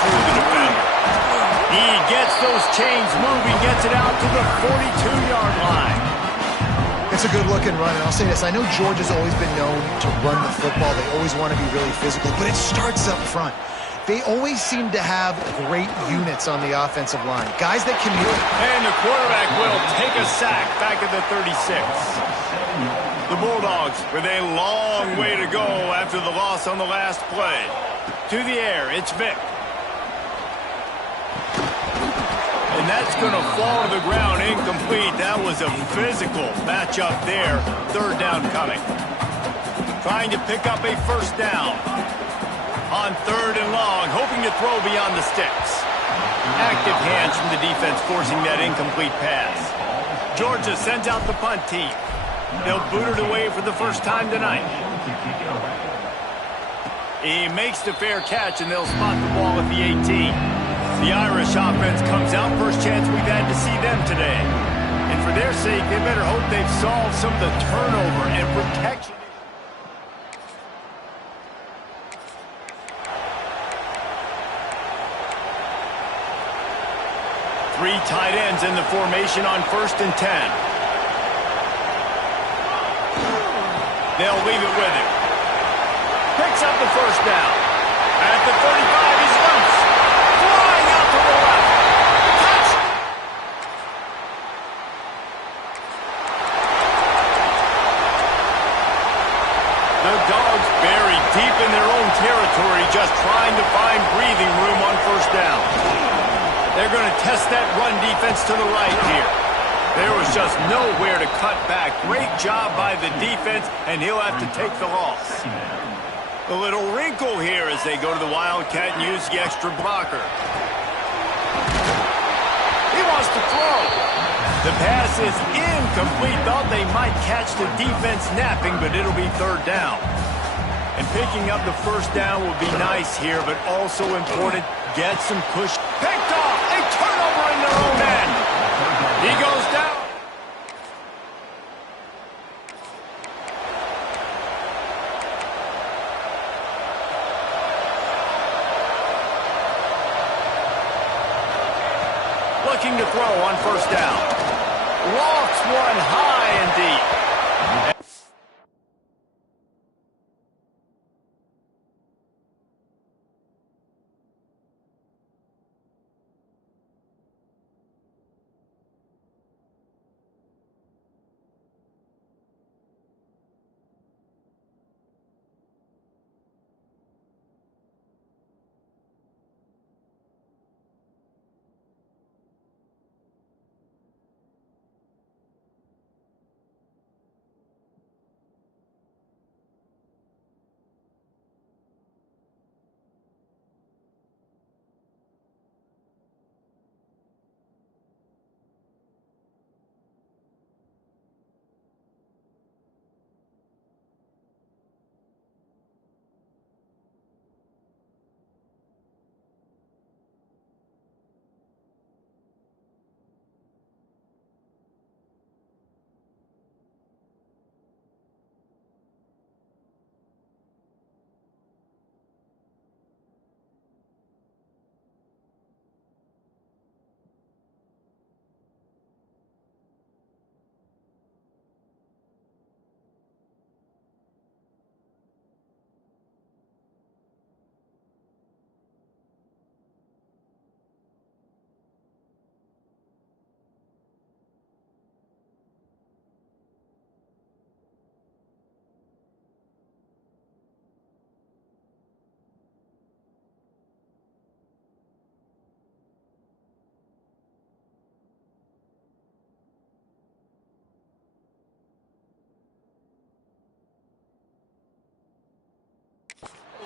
through the defender. He gets those chains moving, gets it out to the 42-yard line. It's a good-looking run, and I'll say this. I know Georgia's always been known to run the football. They always want to be really physical, but it starts up front. They always seem to have great units on the offensive line, guys that can move. And the quarterback will take a sack back at the 36. The Bulldogs with a long way to go after the loss on the last play. To the air, it's Vic. And that's going to fall to the ground incomplete. That was a physical matchup there. Third down coming. Trying to pick up a first down. On third and long, hoping to throw beyond the sticks. Active hands from the defense forcing that incomplete pass. Georgia sends out the punt team. They'll boot it away for the first time tonight. He makes the fair catch, and they'll spot the ball at the 18. The Irish offense comes out. First chance we've had to see them today. And for their sake, they better hope they've solved some of the turnover and protection. Three tight ends in the formation on 1st and 10. They'll leave it with him. Picks up the first down. At the 35, he's loose. Flying out to the left. Touch! The Dogs buried deep in their own territory, just trying to find breathing room on first down. They're going to test that run defense to the right here. There was just nowhere to cut back. Great job by the defense, and he'll have to take the loss. A little wrinkle here as they go to the Wildcat and use the extra blocker. He wants to throw. The pass is incomplete. Thought they might catch the defense napping, but it'll be third down. And picking up the first down will be nice here, but also important. Get some push. Picked off. A turnover in their own end. He goes down. Looking to throw on first down. Lofts one high and deep.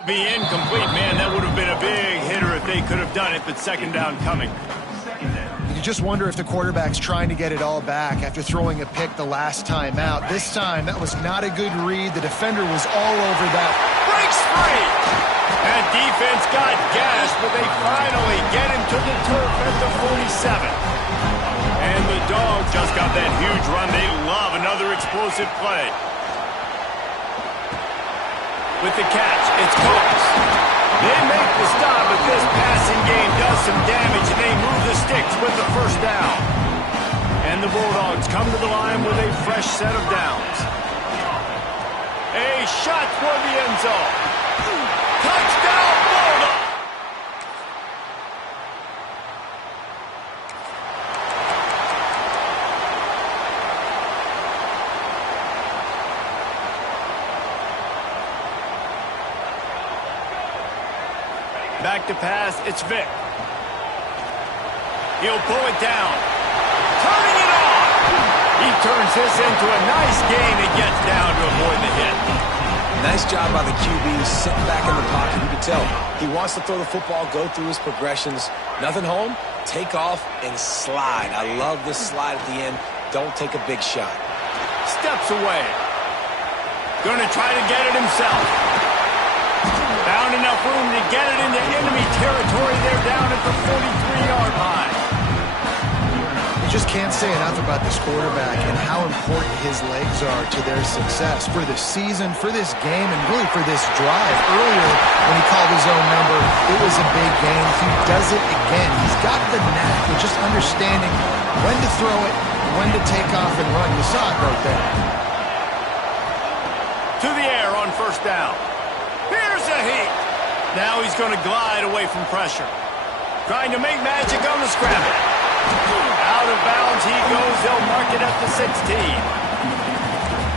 Be incomplete, man. That would have been a big hitter if they could have done it, but second down coming. You just wonder if the quarterback's trying to get it all back after throwing a pick the last time out. This time, that was not a good read. The defender was all over that. Breaks free! That defense got gashed, but they finally get him to the turf at the 47. And the Dogs just got that huge run. They love another explosive play. With the catch, it's Coates. They make the stop, but this passing And the Bulldogs come to the line with a fresh set of downs. A shot toward the end zone. Touchdown, Bulldogs! Back to pass, it's Vic. He'll pull it down. Turning it on! He turns this into a nice gain and gets down to avoid the hit. Nice job by the QB sitting back in the pocket. You can tell he wants to throw the football, go through his progressions. Nothing home, take off, and slide. I love this slide at the end. Don't take a big shot. Steps away. Going to try to get it himself. Found enough room to get it into enemy territory. They're down at the 43-yard line. You just can't say enough about this quarterback and how important his legs are to their success for the season, for this game, and really for this drive. Earlier, when he called his own number, it was a big game. He does it again. He's got the knack of just understanding when to throw it, when to take off and run. You saw it right there. To the air on first down. Here's a heat. Now he's going to glide away from pressure. Trying to make magic on the scramble. Out of bounds he goes. They'll mark it up to 16.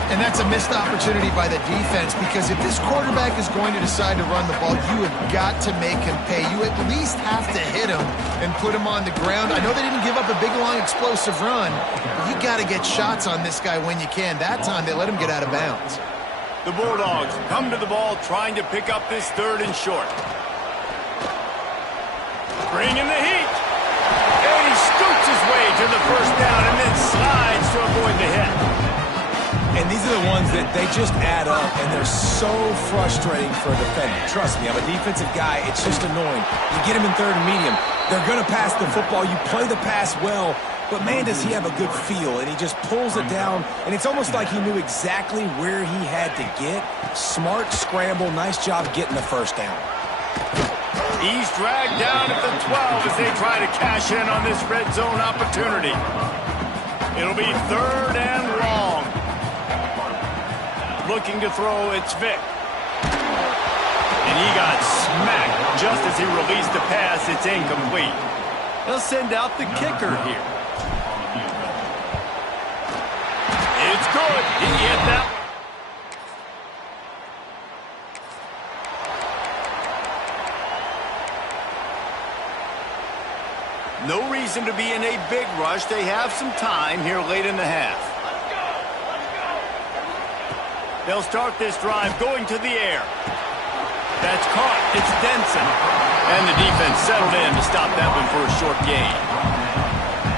And that's a missed opportunity by the defense, because if this quarterback is going to decide to run the ball, you have got to make him pay. You at least have to hit him and put him on the ground. I know they didn't give up a big, long, explosive run, but you got to get shots on this guy when you can. That time they let him get out of bounds. The Bulldogs come to the ball trying to pick up this third and short. Bringing the heat. And he scoots his way to the first down and then slides to avoid the hit. And these are the ones that they just add up, and they're so frustrating for a defender. Trust me, I'm a defensive guy. It's just annoying. You get him in third and medium. They're going to pass the football. You play the pass well. But, man, does he have a good feel, and he just pulls it down, and it's almost like he knew exactly where he had to get. Smart scramble, nice job getting the first down. He's dragged down at the 12 as they try to cash in on this red zone opportunity. It'll be third and long. Looking to throw, it's Vic. And he got smacked just as he released the pass. It's incomplete. They'll send out the kicker here. It's good. He hit that. No reason to be in a big rush. They have some time here late in the half. They'll start this drive going to the air. That's caught. It's Denson. And the defense settled in to stop that one for a short gain.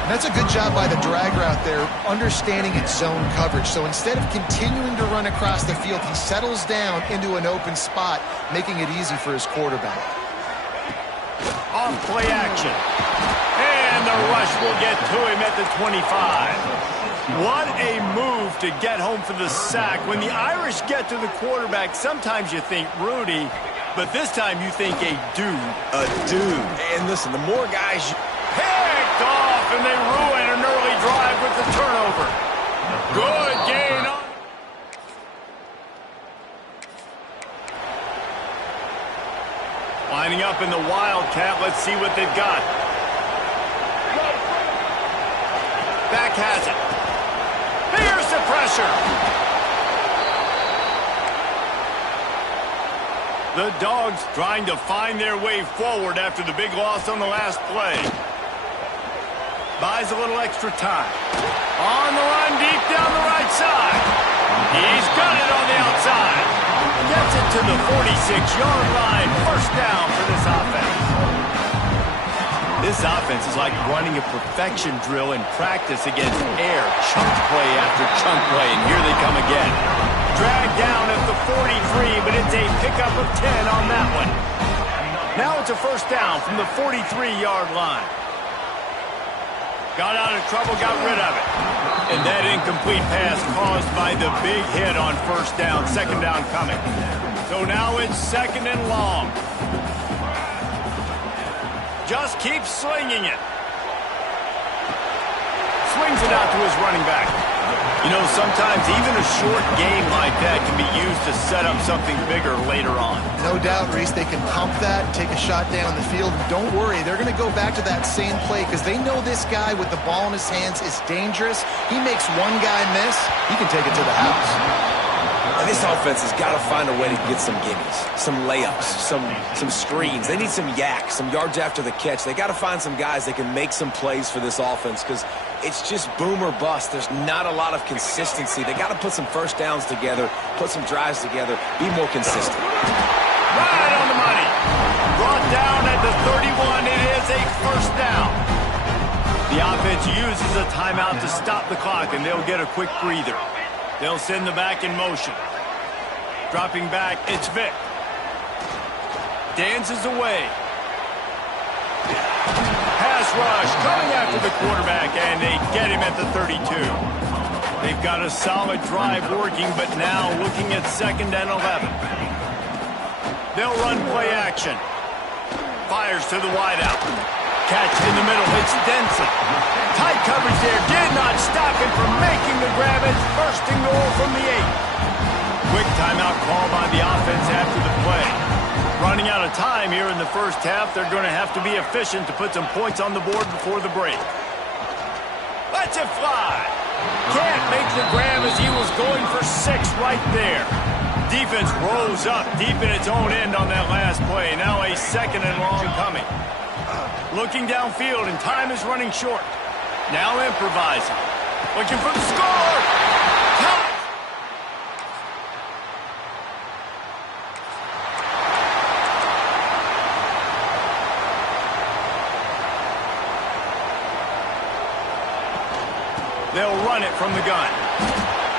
That's a good job by the drag route there, understanding its zone coverage. So instead of continuing to run across the field, he settles down into an open spot, making it easy for his quarterback. Off play action. And the rush will get to him at the 25. What a move to get home for the sack. When the Irish get to the quarterback, sometimes you think Rudy, but this time you think a dude. A dude. And listen, the more guys you... Picked off, and they ruin an early drive with the turnover. Good gain on. Lining up in the Wildcat. Let's see what they've got. Back has it. Here's the pressure. The Dogs trying to find their way forward after the big loss on the last play. Buys a little extra time. On the run, deep down the right side. He's got it on the outside. Gets it to the 46-yard line. First down for this offense. This offense is like running a perfection drill in practice against air. Chunk play after chunk play, and here they come again. Dragged down at the 43, but it's a pickup of 10 on that one. Now it's a first down from the 43-yard line. Got out of trouble, got rid of it. And that incomplete pass caused by the big hit on first down. Second down coming. So now it's second and long. Just keep slinging it. swings it out to his running back. You know, sometimes even a short game like that can be used to set up something bigger later on. No doubt, Reese, they can pump that, take a shot down the field. Don't worry, they're going to go back to that same play because they know this guy with the ball in his hands is dangerous. He makes one guy miss, he can take it to the house. And this offense has got to find a way to get some gimmies, some layups, some screens. They need some yaks, some yards after the catch. They got to find some guys that can make some plays for this offense because it's just boom or bust. There's not a lot of consistency. They got to put some first downs together, put some drives together, be more consistent. Right on the money. Brought down at the 31. It is a first down. The offense uses a timeout to stop the clock, and they'll get a quick breather. They'll send the back in motion. Dropping back, it's Vic. Dances away. Pass rush coming after the quarterback, and they get him at the 32. They've got a solid drive working, but now looking at 2nd and 11. They'll run play action. Fires to the wideout. Catch in the middle. It's Denson. Tight coverage there. Did not stop him from making the grab. It's 1st and goal from the 8. Quick timeout call by the offense after the play. Running out of time here in the first half. They're going to have to be efficient to put some points on the board before the break. Lets it fly. Can't make the grab as he was going for 6 right there. Defense rose up deep in its own end on that last play. Now a 2nd and long coming. Looking downfield, and time is running short. Now improvising. Looking for the score. Touch. They'll run it from the gun.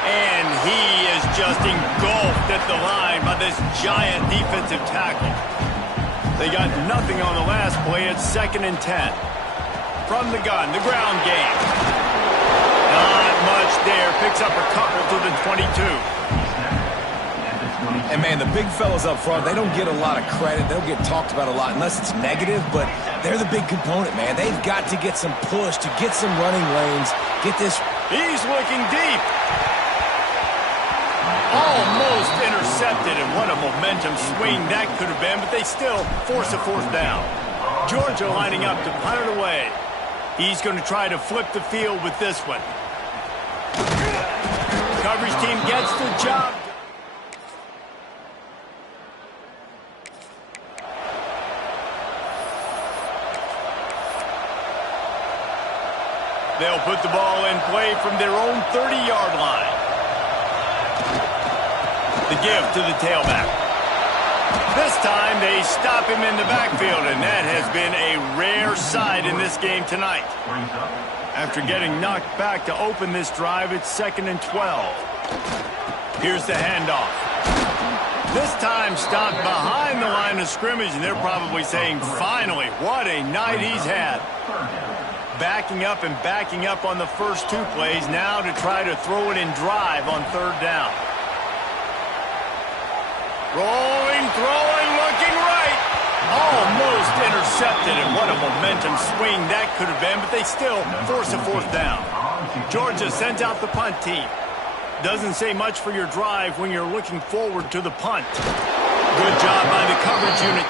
And he is just engulfed at the line by this giant defensive tackle. They got nothing on the last play. It's 2nd and 10. From the gun, the ground game. Not much there. Picks up a couple to the 22. And, man, the big fellas up front, they don't get a lot of credit. They'll get talked about a lot unless it's negative, but they're the big component, man. They've got to get some push, to get some running lanes, get this. He's looking deep. Almost intercepted, and what a momentum swing that could have been, but they still force a 4th down. Georgia lining up to punt it away. He's going to try to flip the field with this one. Coverage team gets the job. They'll put the ball in play from their own 30-yard line. The give to the tailback. This time they stop him in the backfield, and that has been a rare sight in this game tonight. After getting knocked back to open this drive, it's 2nd and 12. Here's the handoff. This time stopped behind the line of scrimmage, and they're probably saying, finally, what a night he's had. Backing up and backing up on the first 2 plays, now to try to throw it in drive on 3rd down. Rolling, throwing, looking right. Almost intercepted, and what a momentum swing that could have been, but they still force a 4th down. Georgia sends out the punt team. Doesn't say much for your drive when you're looking forward to the punt. Good job by the coverage unit.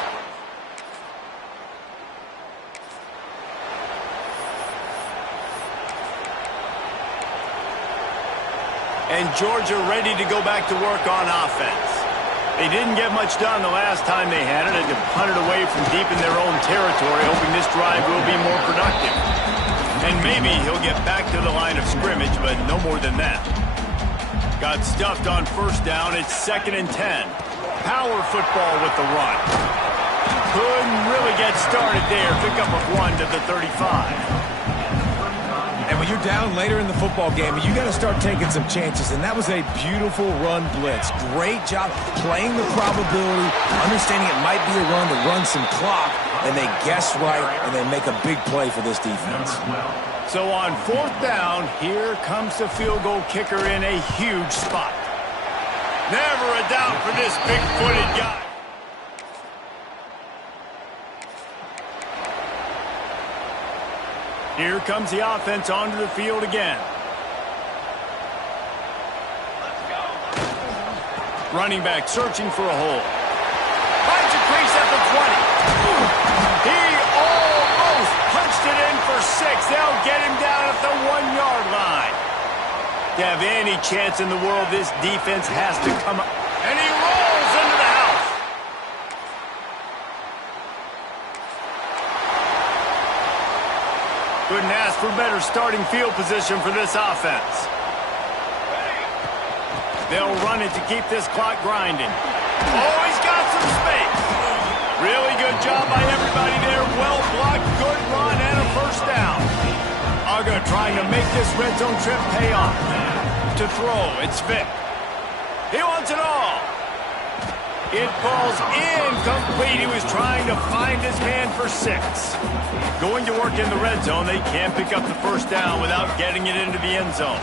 And Georgia ready to go back to work on offense. They didn't get much done the last time they had it. They had to punt it away from deep in their own territory, hoping this drive will be more productive. And maybe he'll get back to the line of scrimmage, but no more than that. Got stuffed on 1st down. It's 2nd and 10. Power football with the run. Couldn't really get started there. Pick up a 1 to the 35. And when you're down later in the football game, you got to start taking some chances. And that was a beautiful run blitz. Great job playing the probability, understanding it might be a run to run some clock, and they guess right, and they make a big play for this defense. So on 4th down, here comes the field goal kicker in a huge spot. Never a doubt for this big-footed guy. Here comes the offense onto the field again. Running back searching for a hole. Finds a crease at the 20. He almost punched it in for 6. They'll get him down at the 1-yard line. To have any chance in the world, this defense has to come up. And he rolls into the house. Couldn't ask for better starting field position for this offense. They'll run it to keep this clock grinding. Oh, he's got some space. Really good job by everybody there. Well blocked, good run, and a first down. Uga trying to make this red zone trip pay off. To throw, it's Vic. He wants it all. It falls incomplete. He was trying to find his man for 6. Going to work in the red zone, they can't pick up the first down without getting it into the end zone.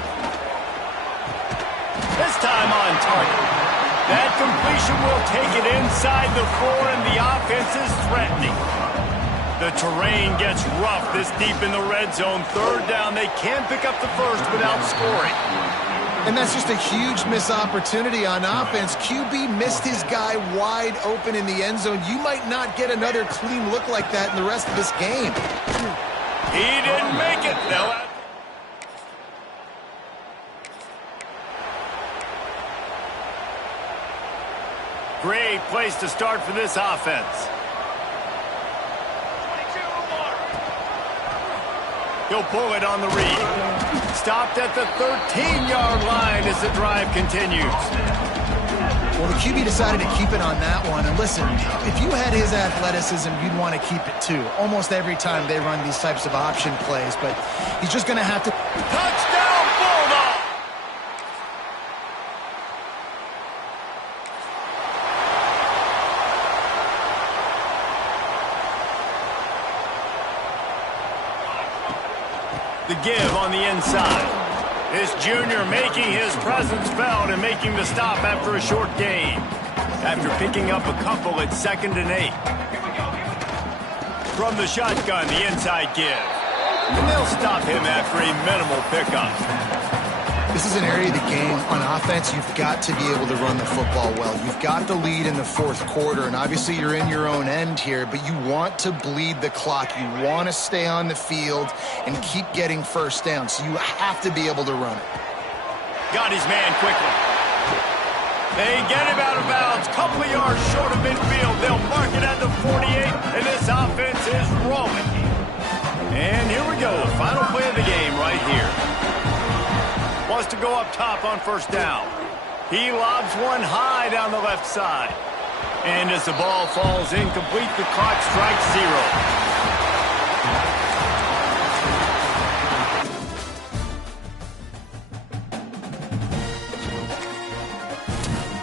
This time on target. That completion will take it inside the 4, and the offense is threatening. The terrain gets rough this deep in the red zone. 3rd down, they can't pick up the first without scoring. And that's just a huge missed opportunity on offense. QB missed his guy wide open in the end zone. You might not get another clean look like that in the rest of this game. He didn't make it. Great place to start for this offense. He'll pull it on the read. Stopped at the 13-yard line as the drive continues. Well, the QB decided to keep it on that one. And listen, if you had his athleticism, you'd want to keep it too. Almost every time they run these types of option plays. But he's just going to have to... Touchdown, Bulldog! The give on the inside. This junior making his presence felt and making the stop after a short gain. After picking up a couple at 2nd and 8. From the shotgun, the inside give. And they'll stop him after a minimal pickup. This is an area of the game on offense you've got to be able to run the football well. You've got the lead in the 4th quarter, and obviously you're in your own end here, but you want to bleed the clock. You want to stay on the field and keep getting first down, so you have to be able to run it. Got his man quickly. They get him out of bounds, couple of yards short of midfield. They'll mark it at the 48, and this offense is rolling. And here we go, final play of the game right here. Wants to go up top on 1st down. He lobs one high down the left side. And as the ball falls incomplete, the clock strikes 0.